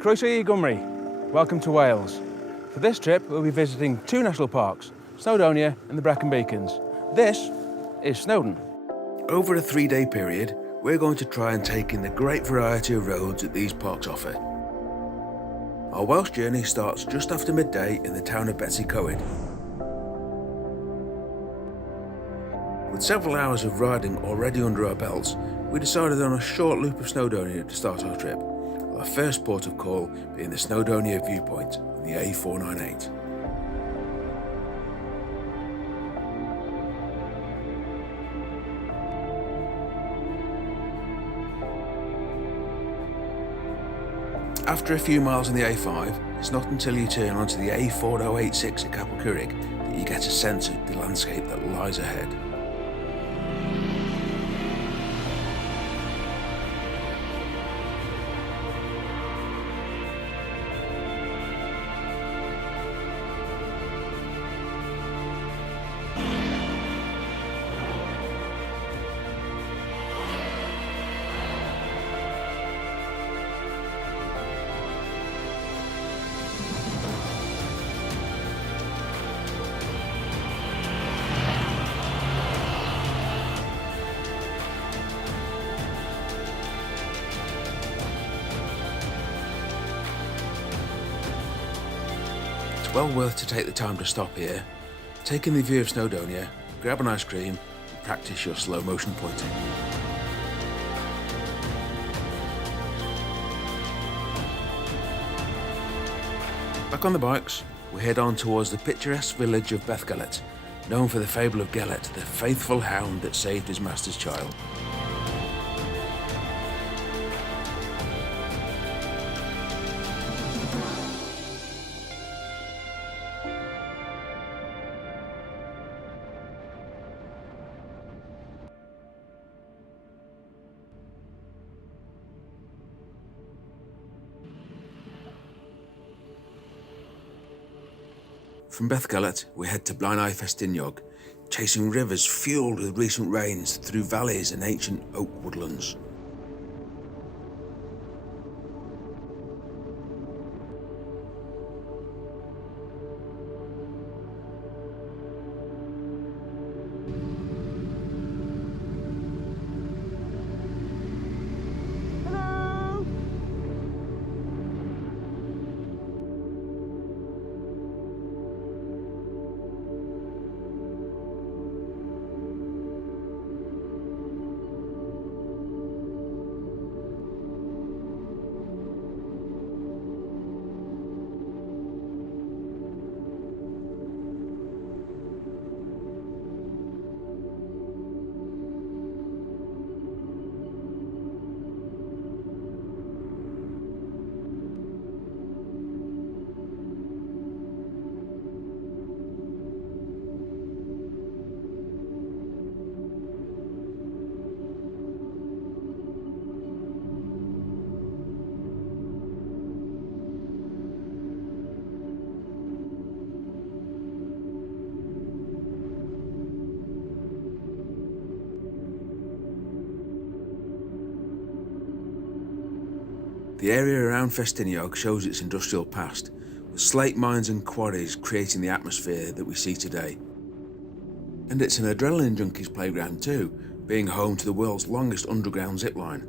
Croeso I Gymru. Welcome to Wales. For this trip, we'll be visiting two national parks, Snowdonia and the Brecon Beacons. This is Snowdon. Over a 3-day period, we're going to try and take in the great variety of roads that these parks offer. Our Welsh journey starts just after midday in the town of Coed. With several hours of riding already under our belts, we decided on a short loop of Snowdonia to start our trip, with our first port of call being the Snowdonia viewpoint on the A498. After a few miles on the A5, it's not until you turn onto the A4086 at Capel Curig that you get a sense of the landscape that lies ahead. It's well worth to take the time to stop here, take in the view of Snowdonia, grab an ice cream and practice your slow motion pointing. Back on the bikes, we head on towards the picturesque village of Bethgelert, known for the fable of Gelert, the faithful hound that saved his master's child. From Bethgelert, we head to Blaenau Festiniog, chasing rivers fueled with recent rains through valleys and ancient oak woodlands. The area around Festiniog shows its industrial past, with slate mines and quarries creating the atmosphere that we see today. And it's an adrenaline junkies playground too, being home to the world's longest underground zipline.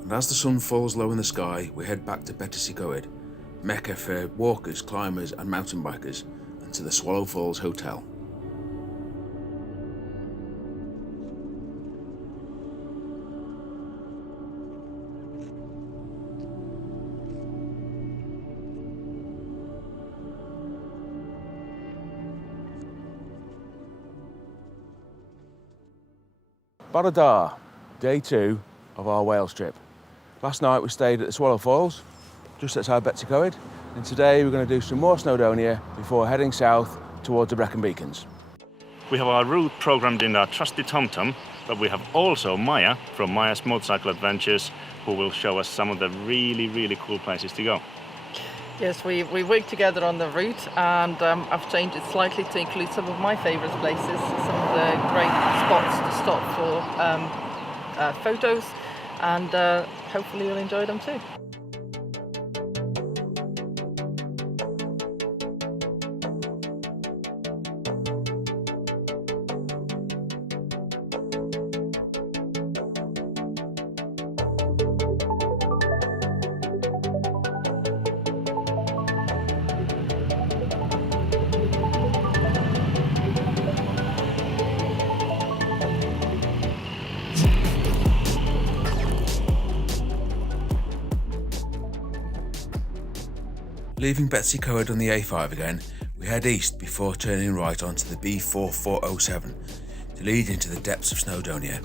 And as the sun falls low in the sky, we head back to Coed, Mecca for walkers, climbers and mountain bikers, and to the Swallow Falls Hotel. Borodar, day 2 of our Wales trip. Last night we stayed at the Swallow Falls, just outside Betws, and today we're going to do some more Snowdonia before heading south towards the Brecon Beacons. We have our route programmed in our trusty TomTom, but we have also Maya from Maya's Motorcycle Adventures, who will show us some of the really cool places to go. Yes, we worked together on the route, and I've changed it slightly to include some of my favourite places, some of the great spots to stop for photos, and hopefully you'll enjoy them too. Leaving Betws on the A5 again, we head east before turning right onto the B4407 to lead into the depths of Snowdonia.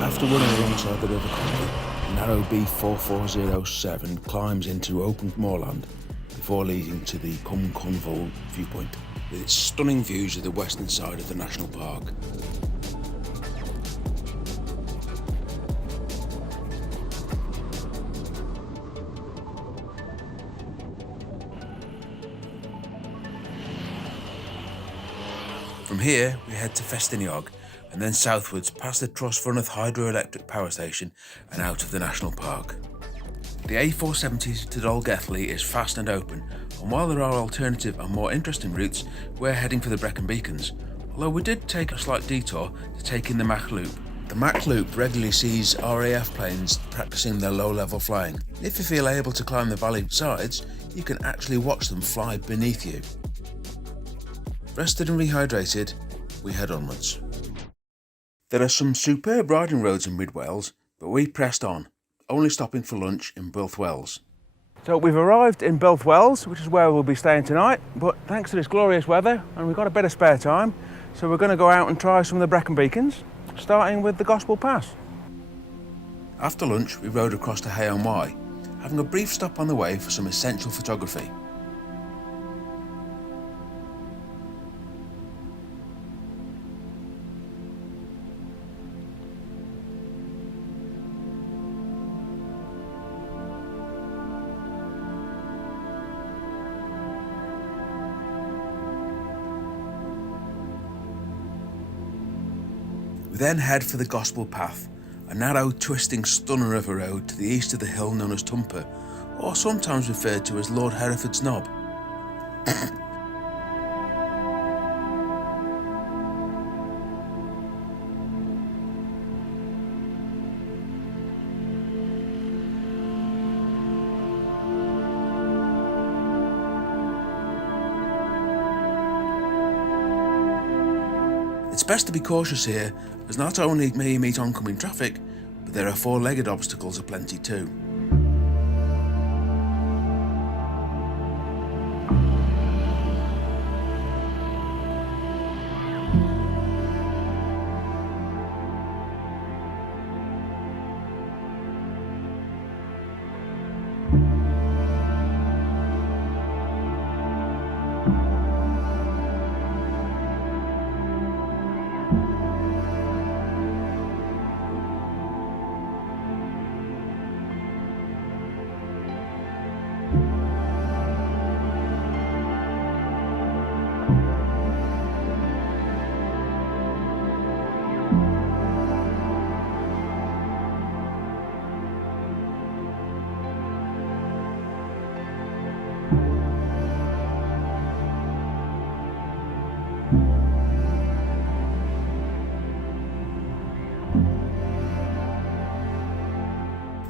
After running alongside the river Conwy, the narrow B4407 climbs into open moorland before leading to the Cwm Convol viewpoint, with its stunning views of the western side of the national park. From here, we head to Festiniog, and then southwards past the Trosfornoth hydroelectric power station and out of the national park. The A470 to Dolgelly is fast and open, and while there are alternative and more interesting routes, we're heading for the Brecon Beacons, although we did take a slight detour to take in the Mach Loop. The Mach Loop regularly sees RAF planes practicing their low-level flying. If you feel able to climb the valley sides, you can actually watch them fly beneath you. Rested and rehydrated, we head onwards. There are some superb riding roads in mid Wales, but we pressed on, only stopping for lunch in Builth Wells. So we've arrived in Builth Wells, which is where we'll be staying tonight, but thanks to this glorious weather, and we've got a bit of spare time, so we're going to go out and try some of the Brecon Beacons, starting with the Gospel Pass. After lunch, we rode across to Hay-on-Wye, having a brief stop on the way for some essential photography. We then head for the Gospel Path, a narrow, twisting stunner of a road to the east of the hill known as Tumper, or sometimes referred to as Lord Hereford's Knob. It's best to be cautious here, as not only may you meet oncoming traffic, but there are four-legged obstacles aplenty too.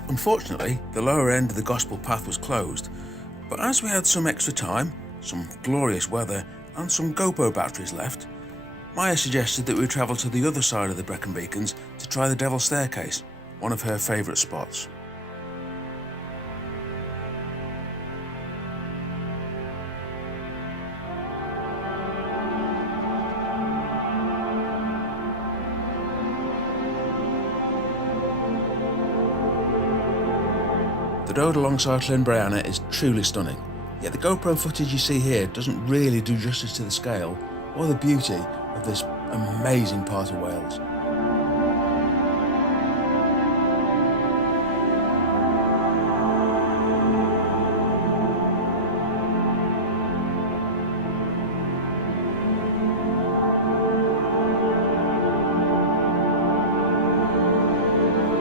Unfortunately, the lower end of the gospel path was closed, but as we had some extra time, some glorious weather and some GoPro batteries left, Maya suggested that we travel to the other side of the Brecon Beacons to try the Devil's Staircase, one of her favourite spots. The road alongside Llynbrianna is truly stunning, yet the GoPro footage you see here doesn't really do justice to the scale or the beauty of this amazing part of Wales.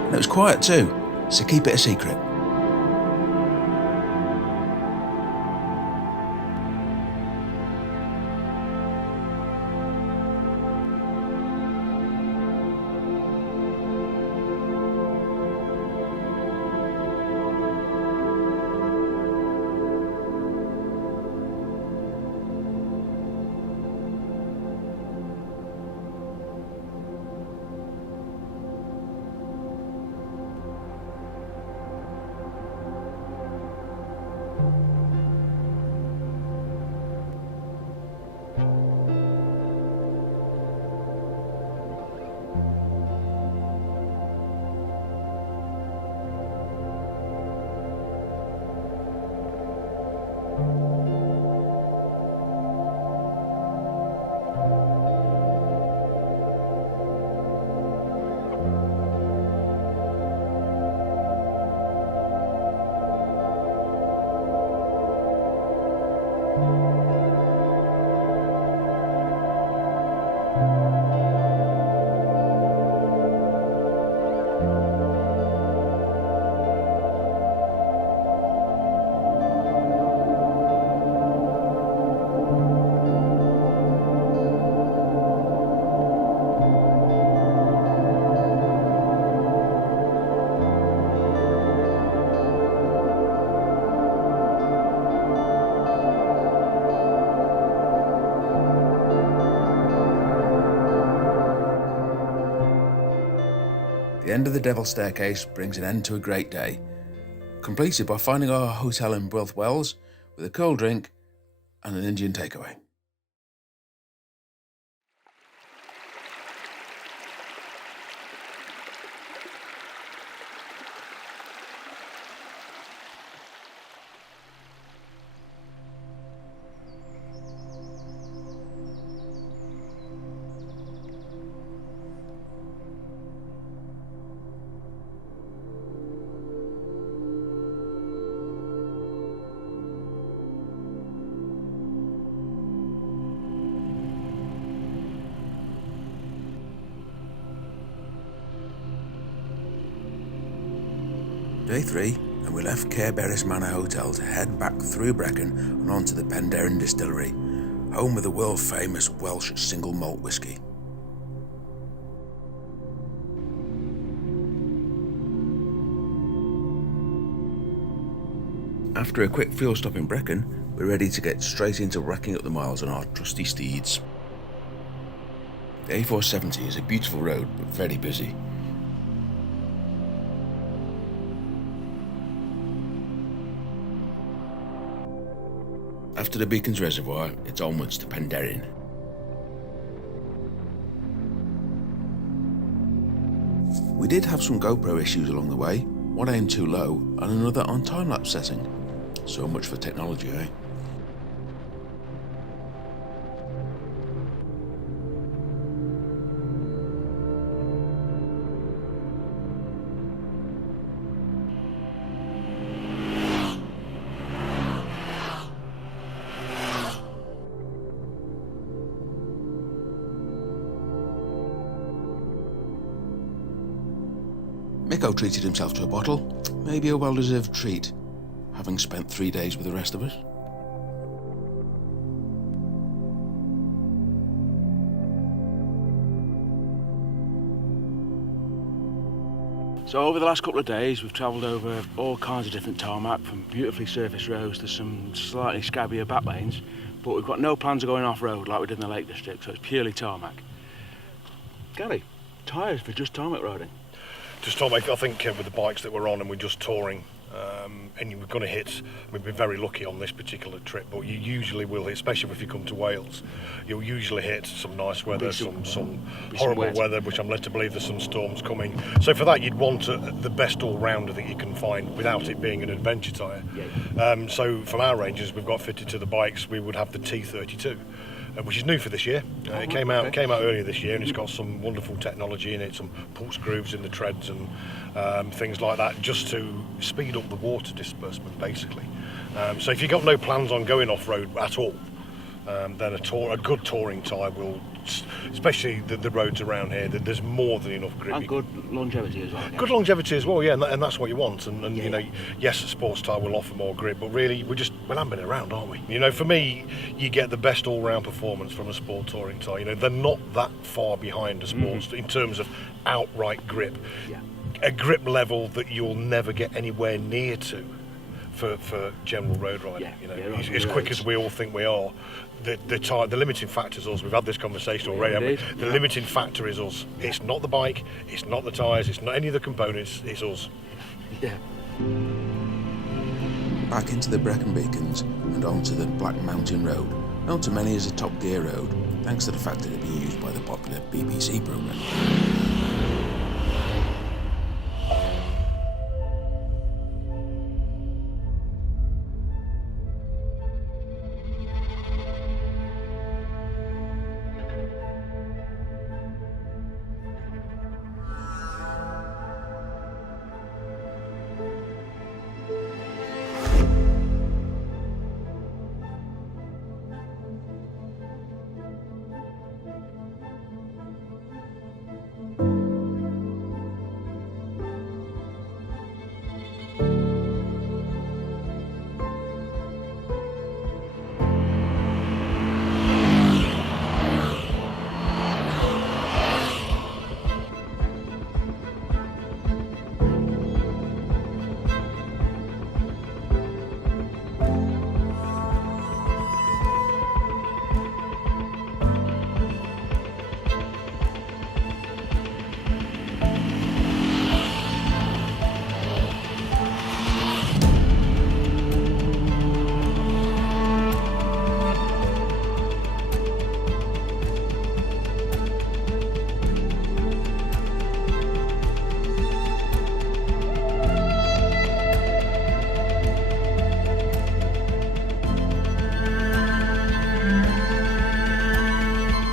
And it was quiet too, so keep it a secret. The end of the Devil's Staircase brings an end to a great day, completed by finding our hotel in Bwlch Wells with a cold drink and an Indian takeaway. Day 3, and we left Caerberris Manor Hotel to head back through Brecon and on to the Penderyn Distillery, home of the world-famous Welsh single malt whisky. After a quick fuel stop in Brecon, we're ready to get straight into racking up the miles on our trusty steeds. The A470 is a beautiful road, but very busy. After the Beacons Reservoir, it's onwards to Penderyn. We did have some GoPro issues along the way, one aimed too low and another on time-lapse setting. So much for technology, eh? Miko treated himself to a bottle, maybe a well-deserved treat, having spent 3 days with the rest of us. So over the last couple of days we've travelled over all kinds of different tarmac, from beautifully surfaced roads to some slightly scabbier back lanes, but we've got no plans of going off-road like we did in the Lake District, so it's purely tarmac. Gary, tyres for just tarmac roading? Just tarmac, I think with the bikes that we're on and we're just touring, and we're going to hit, we've been very lucky on this particular trip, but you usually will hit, especially if you come to Wales, you'll usually hit some nice weather, some horrible weather, which I'm led to believe there's some storms coming. So for that you'd want the best all-rounder that you can find without it being an adventure tyre. Yeah. So from our ranges we've got fitted to the bikes, we would have the T32. Which is new for this year. It came out earlier this year, and it's got some wonderful technology in it, some pulse grooves in the treads and things like that, just to speed up the water disbursement, basically. So if you've got no plans on going off-road at all, then a good touring tyre will, especially the roads around here, there's more than enough grip. And good longevity as well. Good longevity as well, yeah, and that's what you want. And you know, yes, a sports tyre will offer more grip, but really we're lambing around, aren't we? You know, for me, you get the best all-round performance from a sport touring tyre. You know, they're not that far behind a sports in terms of outright grip. Yeah. A grip level that you'll never get anywhere near to for general road riding. Yeah, you know, as quick as we all think we are, the limiting factor is us. We've had this conversation already, haven't we? The limiting factor is us. It's not the bike, it's not the tyres, it's not any of the components, it's us. Yeah. Back into the Brecon Beacons and onto the Black Mountain Road, known to many as a Top Gear road, thanks to the fact that it being used by the popular BBC programme.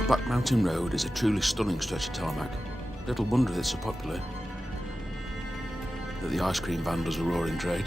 Black Mountain Road is a truly stunning stretch of tarmac. Little wonder it's so popular that the ice cream van does a roaring trade.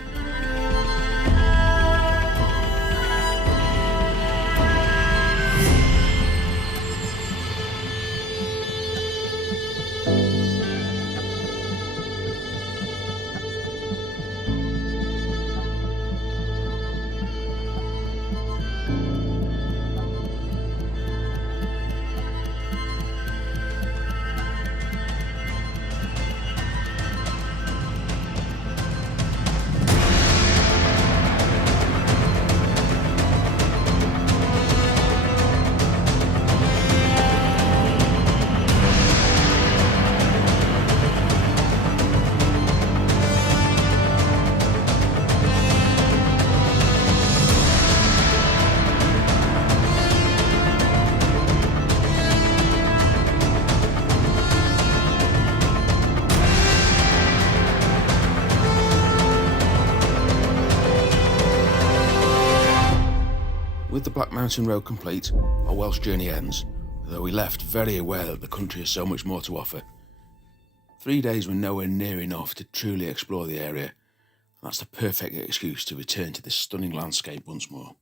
With the Black Mountain Road complete, our Welsh journey ends, though we left very aware that the country has so much more to offer. 3 days were nowhere near enough to truly explore the area. That's the perfect excuse to return to this stunning landscape once more.